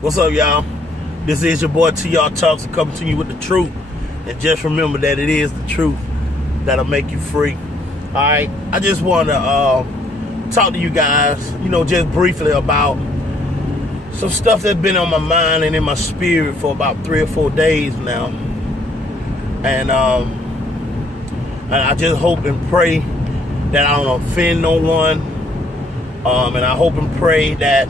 What's up, y'all? This is your boy T.R.Thompson coming to you with the truth. And just remember that it is the truth that'll make you free. Alright, I just want to talk to you guys, just briefly about some stuff that's been on my mind and in my spirit for about 3 or 4 days now. And I just hope and pray that I don't offend no one. And I hope and pray that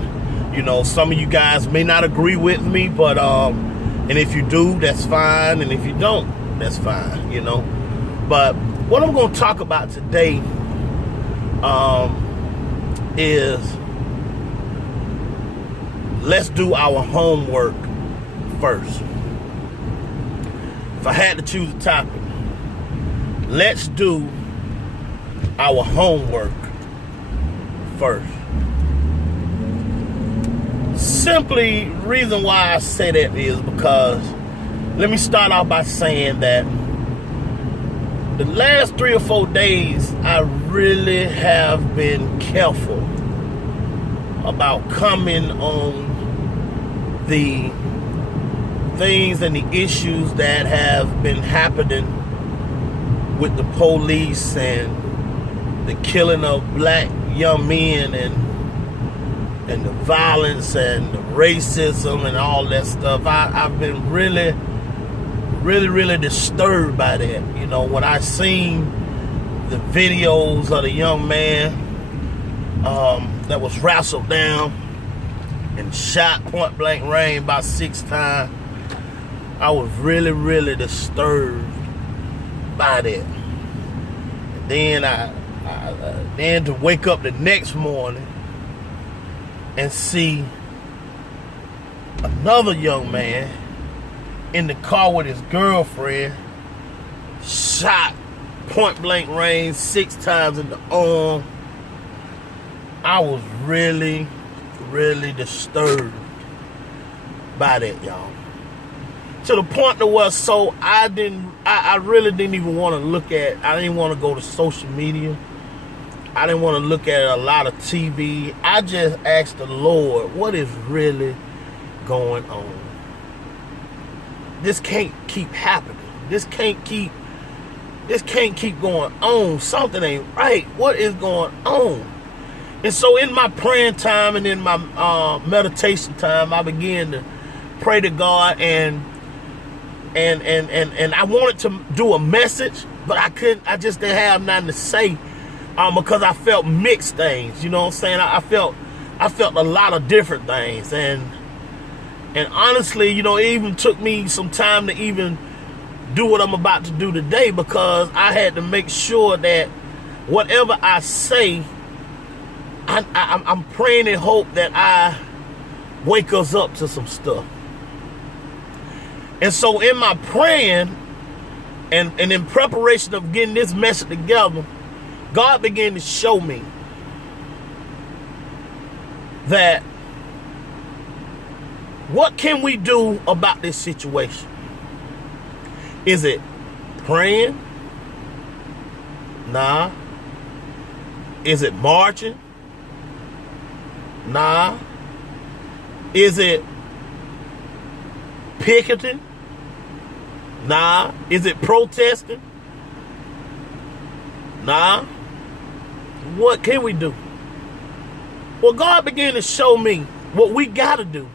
some of you guys may not agree with me, but and if you do, that's fine, and if you don't, that's fine, But what I'm going to talk about today is let's do our homework first. If I had to choose a topic, let's do our homework first. Simply, reason why I say that is because, let me start off by saying that the last 3 or 4 days, I really have been careful about coming on the things and the issues that have been happening with the police and the killing of black young men and the violence and the racism and all that stuff. I've been really disturbed by that. When I seen the videos of the young man that was wrestled down and shot point blank range about 6 times, I was really disturbed by that. And then then to wake up the next morning and see another young man in the car with his girlfriend shot point blank range 6 times in the arm, I was really disturbed by that, y'all. To the point that was so I really didn't even want to look at. I didn't want to go to social media. I didn't want to look at a lot of TV. I just asked the Lord, what is really going on? This can't keep happening. This can't keep going on. Something ain't right. What is going on? And so in my praying time and in my meditation time, I began to pray to God, and I wanted to do a message, but I couldn't. I just didn't have nothing to say. Because I felt mixed things, you know what I'm saying? I felt a lot of different things, and honestly, it even took me some time to even do what I'm about to do today, because I had to make sure that whatever I say, I'm praying and hope that I wake us up to some stuff. And so in my praying and in preparation of getting this message together, God began to show me that what can we do about this situation? Is it praying? Nah. Is it marching? Nah. Is it picketing? Nah. Is it protesting? Nah. What can we do? Well, God began to show me what we got to do.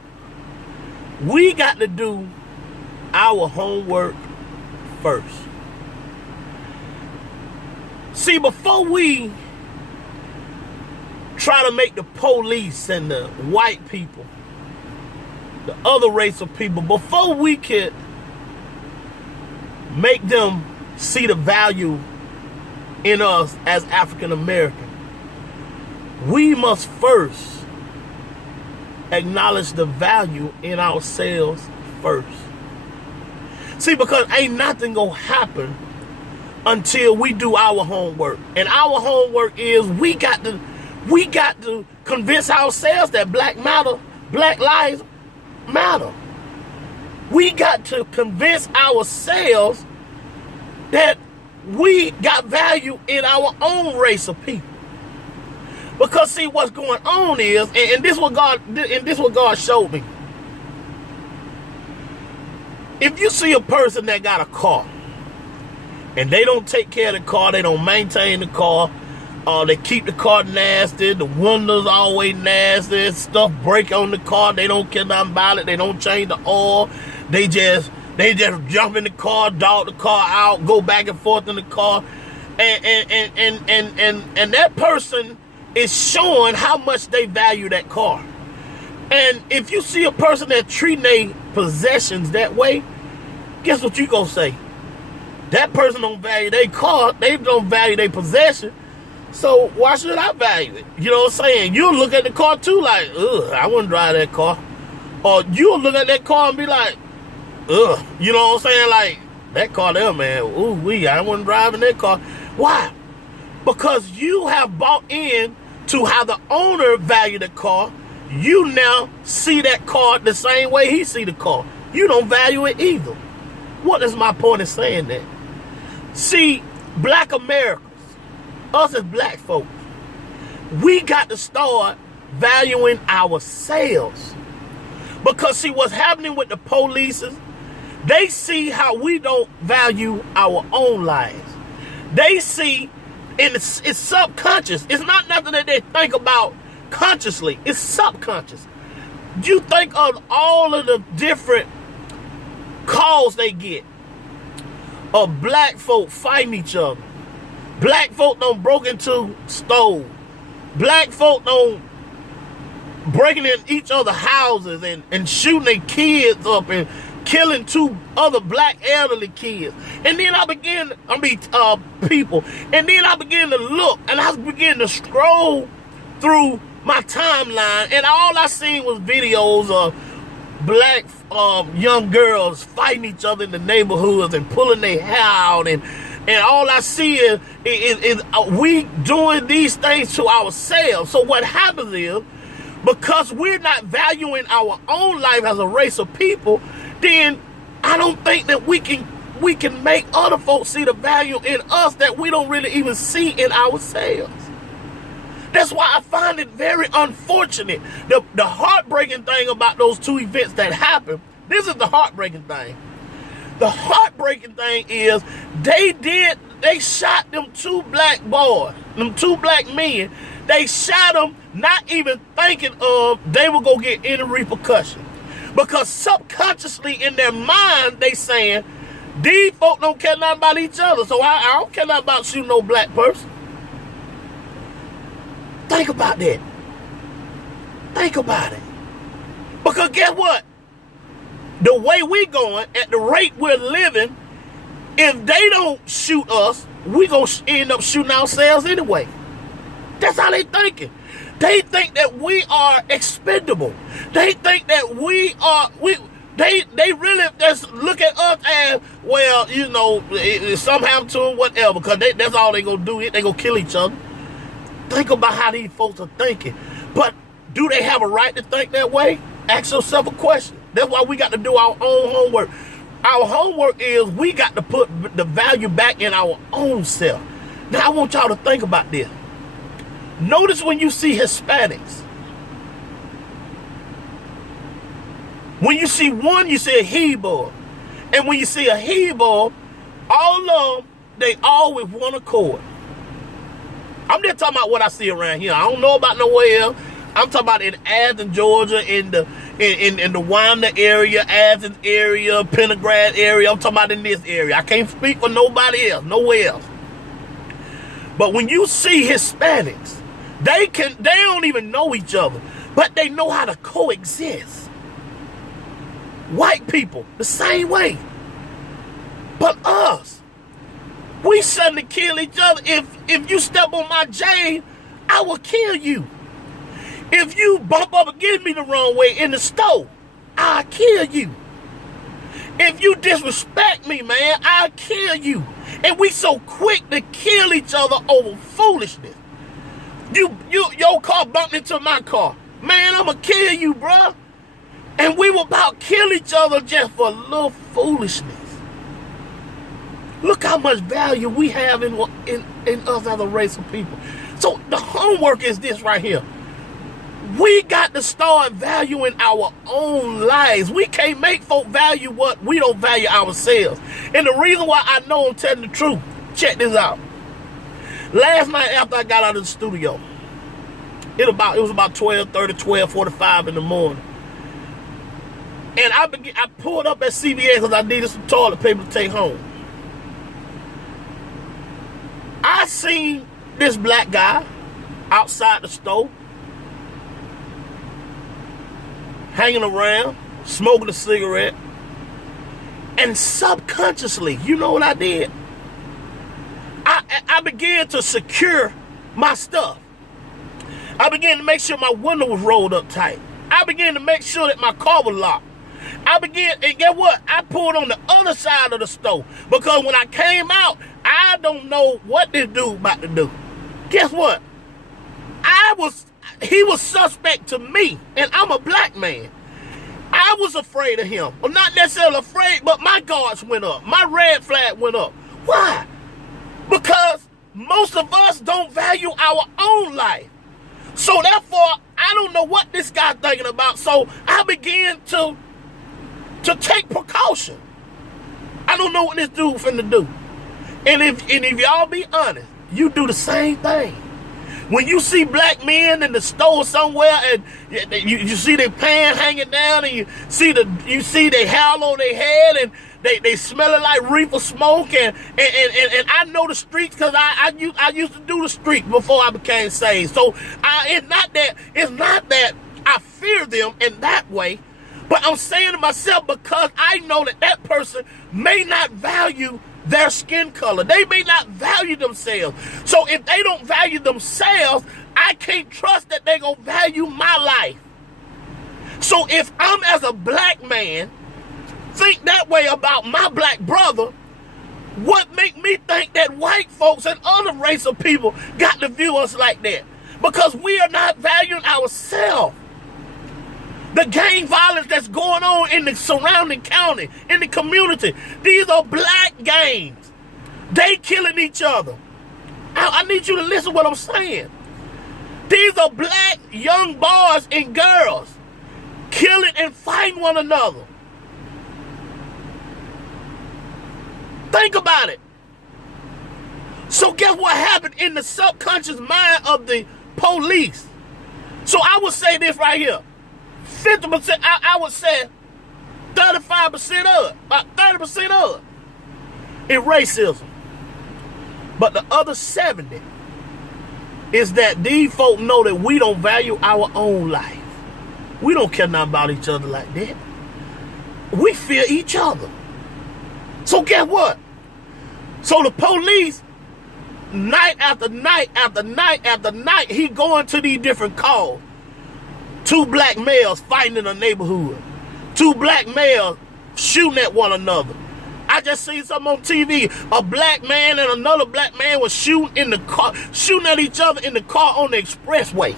We got to do our homework first. See, before we try to make the police and the white people, the other race of people, before we could make them see the value in us as African American, we must first acknowledge the value in ourselves first. See, because ain't nothing gonna happen until we do our homework. And our homework is we got to convince ourselves that Black lives matter. We got to convince ourselves that we got value in our own race of people. Because see, what's going on is, and this what God showed me. if you see a person that got a car and they don't take care of the car, they don't maintain the car, they keep the car nasty, the windows always nasty, stuff break on the car, they don't care nothing about it, they don't change the oil, they just jump in the car, dog the car out, go back and forth in the car, and that person is showing how much they value that car. And if you see a person that treating their possessions that way, guess what you gonna say? That person don't value their car, they don't value their possession, so why should I value it? You know what I'm saying? You'll look at the car too like, ugh, I wouldn't drive that car. Or you'll look at that car and be like, ugh, you know what I'm saying? Like, that car there, man, ooh wee, I wouldn't drive in that car. Why? Because you have bought in to how the owner value the car. You now see that car the same way he see the car. You don't value it either. What is my point in saying that? See, black Americans, us as black folks, we got to start valuing ourselves. Because see, what's happening with the police, they see how we don't value our own lives. They see, and it's subconscious. It's not nothing that they think about consciously. It's subconscious. You think of all of the different calls they get of black folk fighting each other. Black folk don't broke into stove. Black folk don't breaking in each other's houses and shooting their kids up and killing 2 other black elderly kids. And then people. And then I began to look and I began to scroll through my timeline, and all I seen was videos of black young girls fighting each other in the neighborhoods and pulling their hair out, and all I see is we doing these things to ourselves. So what happens is, because we're not valuing our own life as a race of people, then I don't think that we can make other folks see the value in us that we don't really even see in ourselves. That's why I find it very unfortunate. The heartbreaking thing about those 2 events that happened, this is the heartbreaking thing. The heartbreaking thing is they shot them 2 black boys, them 2 black men. They shot them not even thinking of they were going to get any repercussion. Because subconsciously in their mind, they saying, these folk don't care nothing about each other, so I don't care nothing about shooting no black person. Think about that. Think about it. Because guess what? The way we going, at the rate we're living, if they don't shoot us, we gonna end up shooting ourselves anyway. That's how they thinking. They think that we are expendable. They think that they really just look at us as, well, you know, if something happened to them, whatever, because that's all they gonna do. They gonna kill each other. Think about how these folks are thinking. But do they have a right to think that way? Ask yourself a question. That's why we got to do our own homework. Our homework is we got to put the value back in our own self. Now I want y'all to think about this. Notice when you see Hispanics. When you see one, you see a Hebrew. And when you see a Hebrew, all of them, they all with one accord. I'm just talking about what I see around here. I don't know about nowhere else. I'm talking about in Athens, Georgia, in the Wanda area, Athens area, Pendergrass area. I'm talking about in this area. I can't speak for nobody else, nowhere else. But when you see Hispanics, they don't even know each other, but they know how to coexist. White people, the same way. But us, we suddenly kill each other. If you step on my J, I will kill you. If you bump up against me the wrong way in the store, I'll kill you. If you disrespect me, man, I'll kill you. And we so quick to kill each other over foolishness. Your car bumped into my car. Man, I'ma kill you, bruh. And we were about to kill each other just for a little foolishness. Look how much value we have in us as a race of people. So the homework is this right here. We got to start valuing our own lives. We can't make folk value what we don't value ourselves. And the reason why I know I'm telling the truth, check this out. Last night after I got out of the studio, it was about 12:30, 12:45 in the morning. And I pulled up at CVS because I needed some toilet paper to take home. I seen this black guy outside the store, hanging around, smoking a cigarette. And subconsciously, you know what I did? I began to secure my stuff. I began to make sure my window was rolled up tight. I began to make sure that my car was locked. And guess what? I pulled on the other side of the store because when I came out, I don't know what this dude about to do. Guess what? He was suspect to me, and I'm a black man. I was afraid of him. Well, not necessarily afraid, but my guards went up. My red flag went up. Why? Because most of us don't value our own life. So therefore, I don't know what this guy's thinking about. So I began to take precaution. I don't know what this dude finna do. And if y'all be honest, you do the same thing. When you see black men in the store somewhere and you see their pants hanging down and you see their hair on their head and they smelling like reefer smoke and I know the streets because I used to do the streets before I became saved. So it's not that I fear them in that way, but I'm saying to myself because I know that person may not value their skin color. They may not value themselves. So if they don't value themselves, I can't trust that they're going to value my life. So if I'm as a black man think that way about my black brother, what make me think that white folks and other race of people got to view us like that? Because we are not valuing ourselves. The gang violence that's going on in the surrounding county, in the community, these are black gangs. They killing each other. I need you to listen to what I'm saying. These are black young boys and girls killing and fighting one another. Think about it. So guess what happened in the subconscious mind of the police? So I would say this right here. 50%, I would say 35% of it, about 30% of it is racism. But the other 70 is that these folk know that we don't value our own life. We don't care nothing about each other like that. We fear each other. So guess what? So the police, night after night after night after night, he going to these different calls. 2 black males fighting in a neighborhood. 2 black males shooting at one another. I just seen something on TV. A black man and another black man was shooting in the car, shooting at each other in the car on the expressway.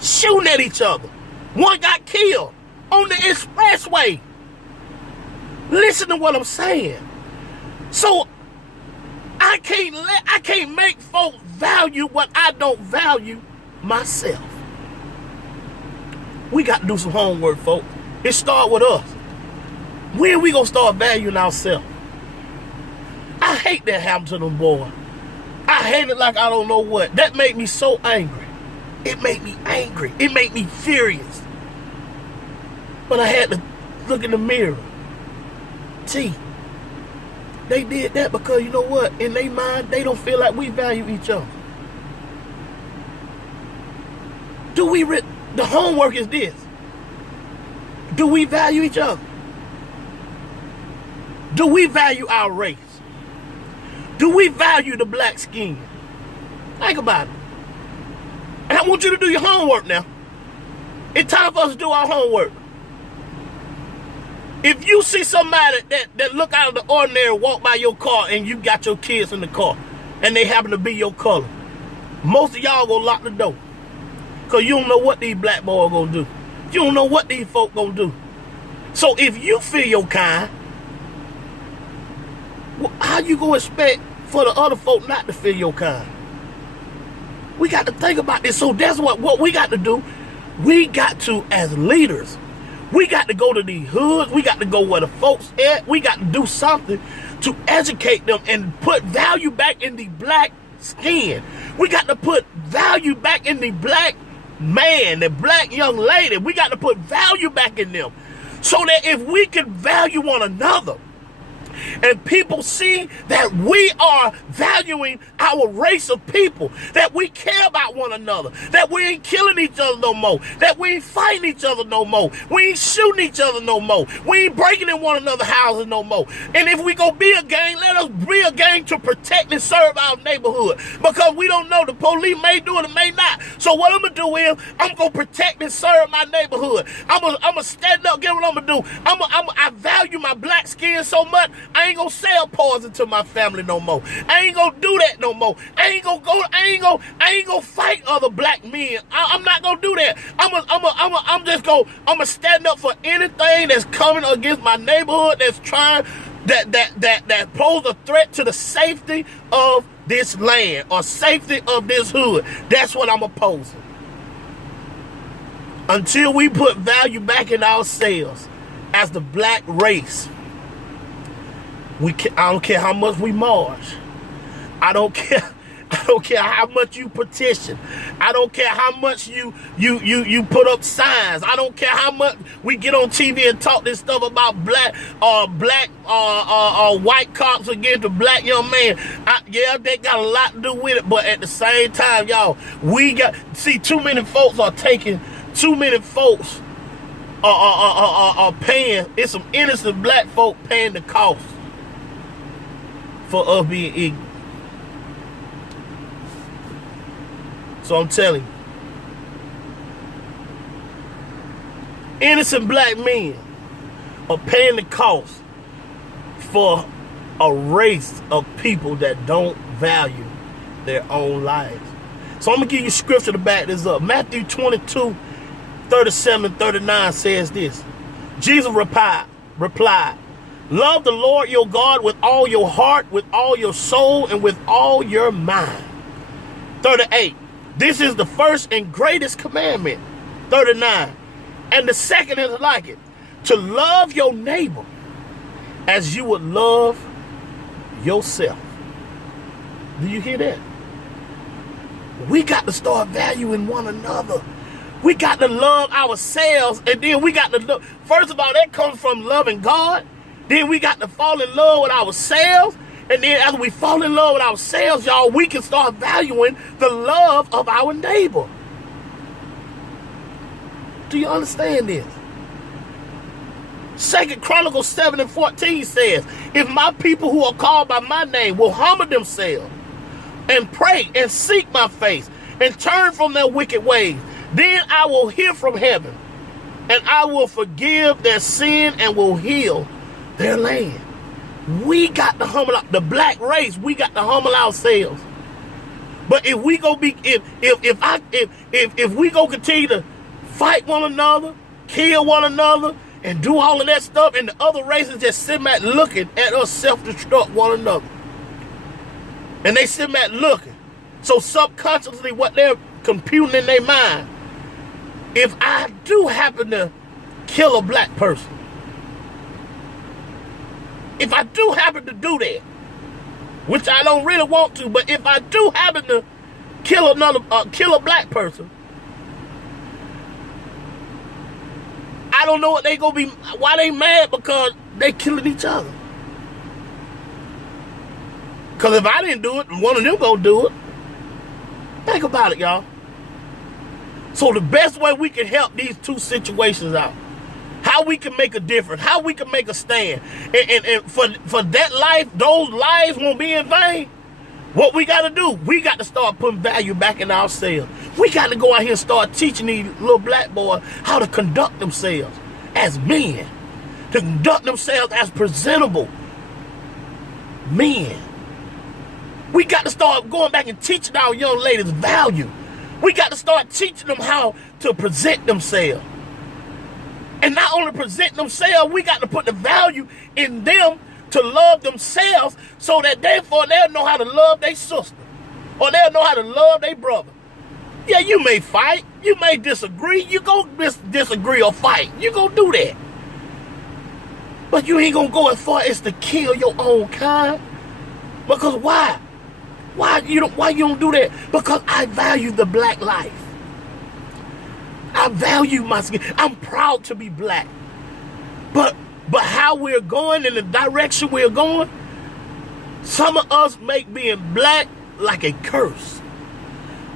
Shooting at each other. One got killed on the expressway. Listen to what I'm saying. So I can't make folks value what I don't value myself. We got to do some homework, folks. It start with us. When we gonna start valuing ourselves? I hate that happened to them boys. I hate it like I don't know what. That made me so angry. It made me angry. It made me furious. But I had to look in the mirror. They did that because you know what? In their mind, they don't feel like we value each other. The homework is this. Do we value each other? Do we value our race? Do we value the black skin? Think about it. And I want you to do your homework now. It's time for us to do our homework. If you see somebody that look out of the ordinary, walk by your car and you got your kids in the car and they happen to be your color, most of y'all gonna lock the door. Because you don't know what these black boys gonna do. You don't know what these folk gonna do. So if you feel your kind, how you gonna expect for the other folk not to feel your kind? We got to think about this. So that's what we got to do. we got to, as leaders, we got to go to these hoods. We got to go where the folks at. We got to do something to educate them and put value back in the black skin. We got to put value back in the black man, the black young lady. We got to put value back in them so that if we can value one another, and people see that we are valuing our race of people, that we care about one another, that we ain't killing each other no more, that we ain't fighting each other no more, we ain't shooting each other no more, we ain't breaking in one another's houses no more. And if we gonna be a gang, let us be a gang to protect and serve our neighborhood, because we don't know, the police may do it or may not. So what I'm gonna do is I'm gonna protect and serve my neighborhood. I'm gonna stand up, get what I'm gonna do. I value my black skin so much, I ain't gonna sell poison to my family no more. I ain't gonna do that no more. I ain't gonna fight other black men. I'm not gonna do that. I'm just gonna stand up for anything that's coming against my neighborhood, that's trying, that pose a threat to the safety of this land or safety of this hood. That's what I'm opposing. Until we put value back in ourselves as the black race, I don't care how much we march. I don't care how much you petition. I don't care how much you put up signs. I don't care how much we get on TV and talk this stuff about white cops against the black young man. Yeah, they got a lot to do with it, but at the same time, y'all, too many folks are taking, too many folks are paying. It's some innocent black folk paying the cost for us being ignorant. So I'm telling you, innocent black men are paying the cost for a race of people that don't value their own lives. So I'm going to give you scripture to back this up. Matthew 22:37-39 says this. Jesus replied, love the Lord your God with all your heart, with all your soul, and with all your mind. 38. This is the first and greatest commandment. 39. And the second is like it, to love your neighbor as you would love yourself. Do you hear that? We got to start valuing one another. We got to love ourselves, and then we got to look. First of all, that comes from loving God. Then we got to fall in love with ourselves. And then as we fall in love with ourselves, y'all, we can start valuing the love of our neighbor. Do you understand this? 2 Chronicles 7:14 says, if my people who are called by my name will humble themselves and pray and seek my face and turn from their wicked ways, then I will hear from heaven and I will forgive their sin and will heal their land. We got to humble the black race. We got to humble ourselves. But if we go if we go continue to fight one another, kill one another, and do all of that stuff, and the other races just sit back looking at us self-destruct one another, and they sit back looking. So subconsciously, what they're computing in their mind, if I do happen to kill a black person, if I do happen to do that, which I don't really want to, but if I do happen to kill a black person, I don't know what they gonna be. Why they mad? Because they killing each other. Because if I didn't do it, one of them gonna do it. Think about it, y'all. So the best way we can help these two situations out, how we can make a difference, how we can make a stand, and for that life, those lives won't be in vain. What we got to do, we got to start putting value back in ourselves. We got to go out here and start teaching these little black boys how to conduct themselves as men, to conduct themselves as presentable men. We got to start going back and teaching our young ladies value. We got to start teaching them how to present themselves. And not only present themselves, we got to put the value in them to love themselves, so that therefore they'll know how to love their sister, or they'll know how to love their brother. Yeah, you may fight. You may disagree. You go disagree or fight. You gonna do that. But you ain't gonna go as far as to kill your own kind. Because why? Why you don't do that? Because I value the black life. I value my skin. I'm proud to be black. But how we're going, in the direction we're going, some of us make being black like a curse.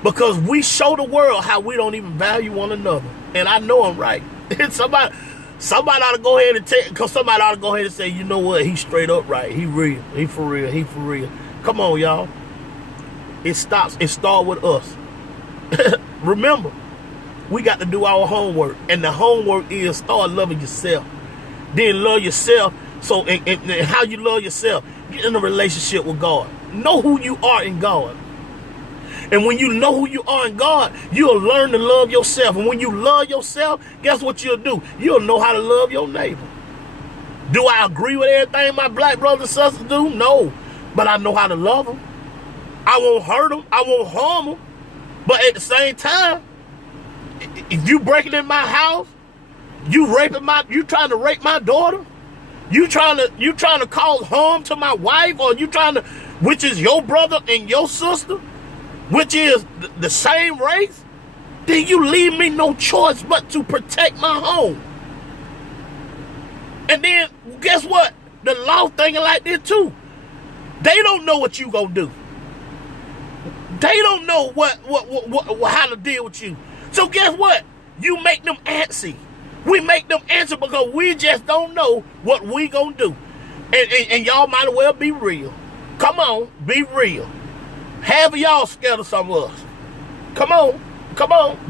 Because we show the world how we don't even value one another. And I know I'm right. Somebody ought to go ahead and because somebody ought to go ahead and say, you know what, he's straight up right. He real. He for real. He for real. Come on, y'all. It starts with us. Remember, we got to do our homework. And the homework is start loving yourself. Then love yourself. So and how you love yourself, get in a relationship with God. Know who you are in God. And when you know who you are in God, you'll learn to love yourself. And when you love yourself, guess what you'll do? You'll know how to love your neighbor. Do I agree with everything my black brothers and sisters do? No. But I know how to love them. I won't hurt them. I won't harm them. But at the same time, if you breaking in my house, you trying to rape my daughter, you trying to cause harm to my wife, or which is your brother and your sister, which is the same race, then you leave me no choice but to protect my home. And then, guess what? The law thinking like this too. They don't know what you gonna do. They don't know how to deal with you. So guess what? You make them antsy. We make them answer because we just don't know what we gonna do. And y'all might as well be real. Come on, be real. Half of y'all scared of some of us. Come on,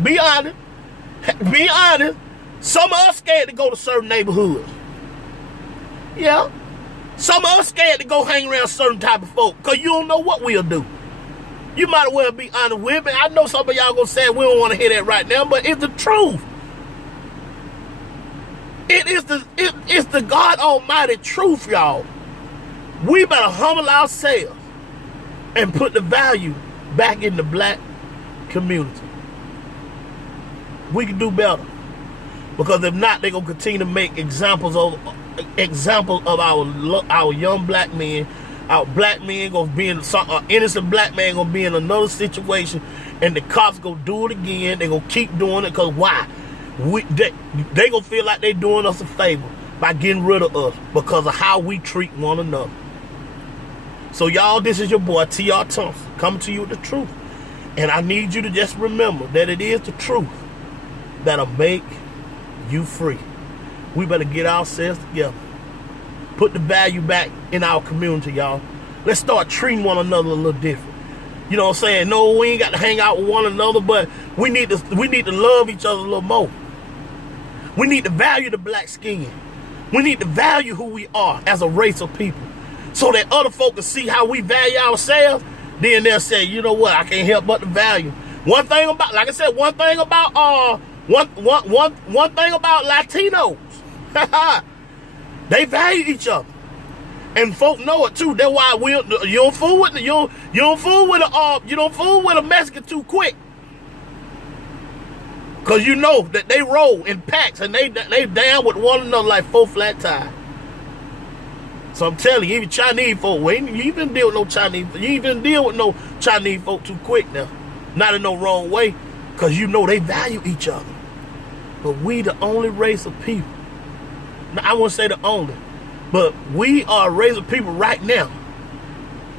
be honest. Be honest. Some of us scared to go to certain neighborhoods. Yeah. Some of us scared to go hang around certain type of folk because you don't know what we'll do. You might as well be honest with me. I know some of y'all gonna say we don't want to hear that right now, but it's the truth. It's the God Almighty truth, y'all. We better humble ourselves and put the value back in the black community. We can do better. Because if not, they're going to continue to make examples of our young black men. Our black men going to be in innocent black man going to be in another situation, and the cops going to do it again. They're going to keep doing it because why? They going to feel like they're doing us a favor by getting rid of us because of how we treat one another. So y'all, this is your boy T.R.Thompson coming to you with the truth. And I need you to just remember that it is the truth that'll make you free. We better get ourselves together. Put the value back in our community, y'all. Let's start treating one another a little different. You know what I'm saying? No, we ain't got to hang out with one another, but we need to love each other a little more. We need to value the black skin. We need to value who we are as a race of people. So that other folk can see how we value ourselves, then they'll say, you know what, I can't help but to value. One thing about Latinos, they value each other, and folk know it too. That's why you don't fool with a Mexican too quick, cause you know that they roll in packs and they down with one another like four flat tires. So I'm telling you, even Chinese folk, you even deal with no Chinese folk too quick now. Not in no wrong way, because you know they value each other. But we the only race of people. Now, I won't say the only, but we are a race of people right now.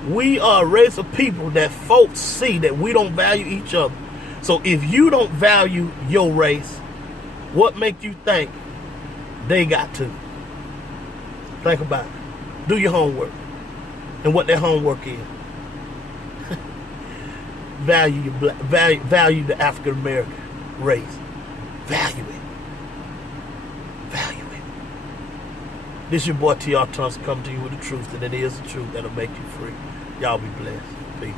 We are a race of people that folks see that we don't value each other. So if you don't value your race, what make you think they got to? Think about it. Do your homework. And what that homework is. Value the African American race. Value it. Value it. This your boy T.R.Thompson coming to you with the truth, and it is the truth that'll make you free. Y'all be blessed. Peace.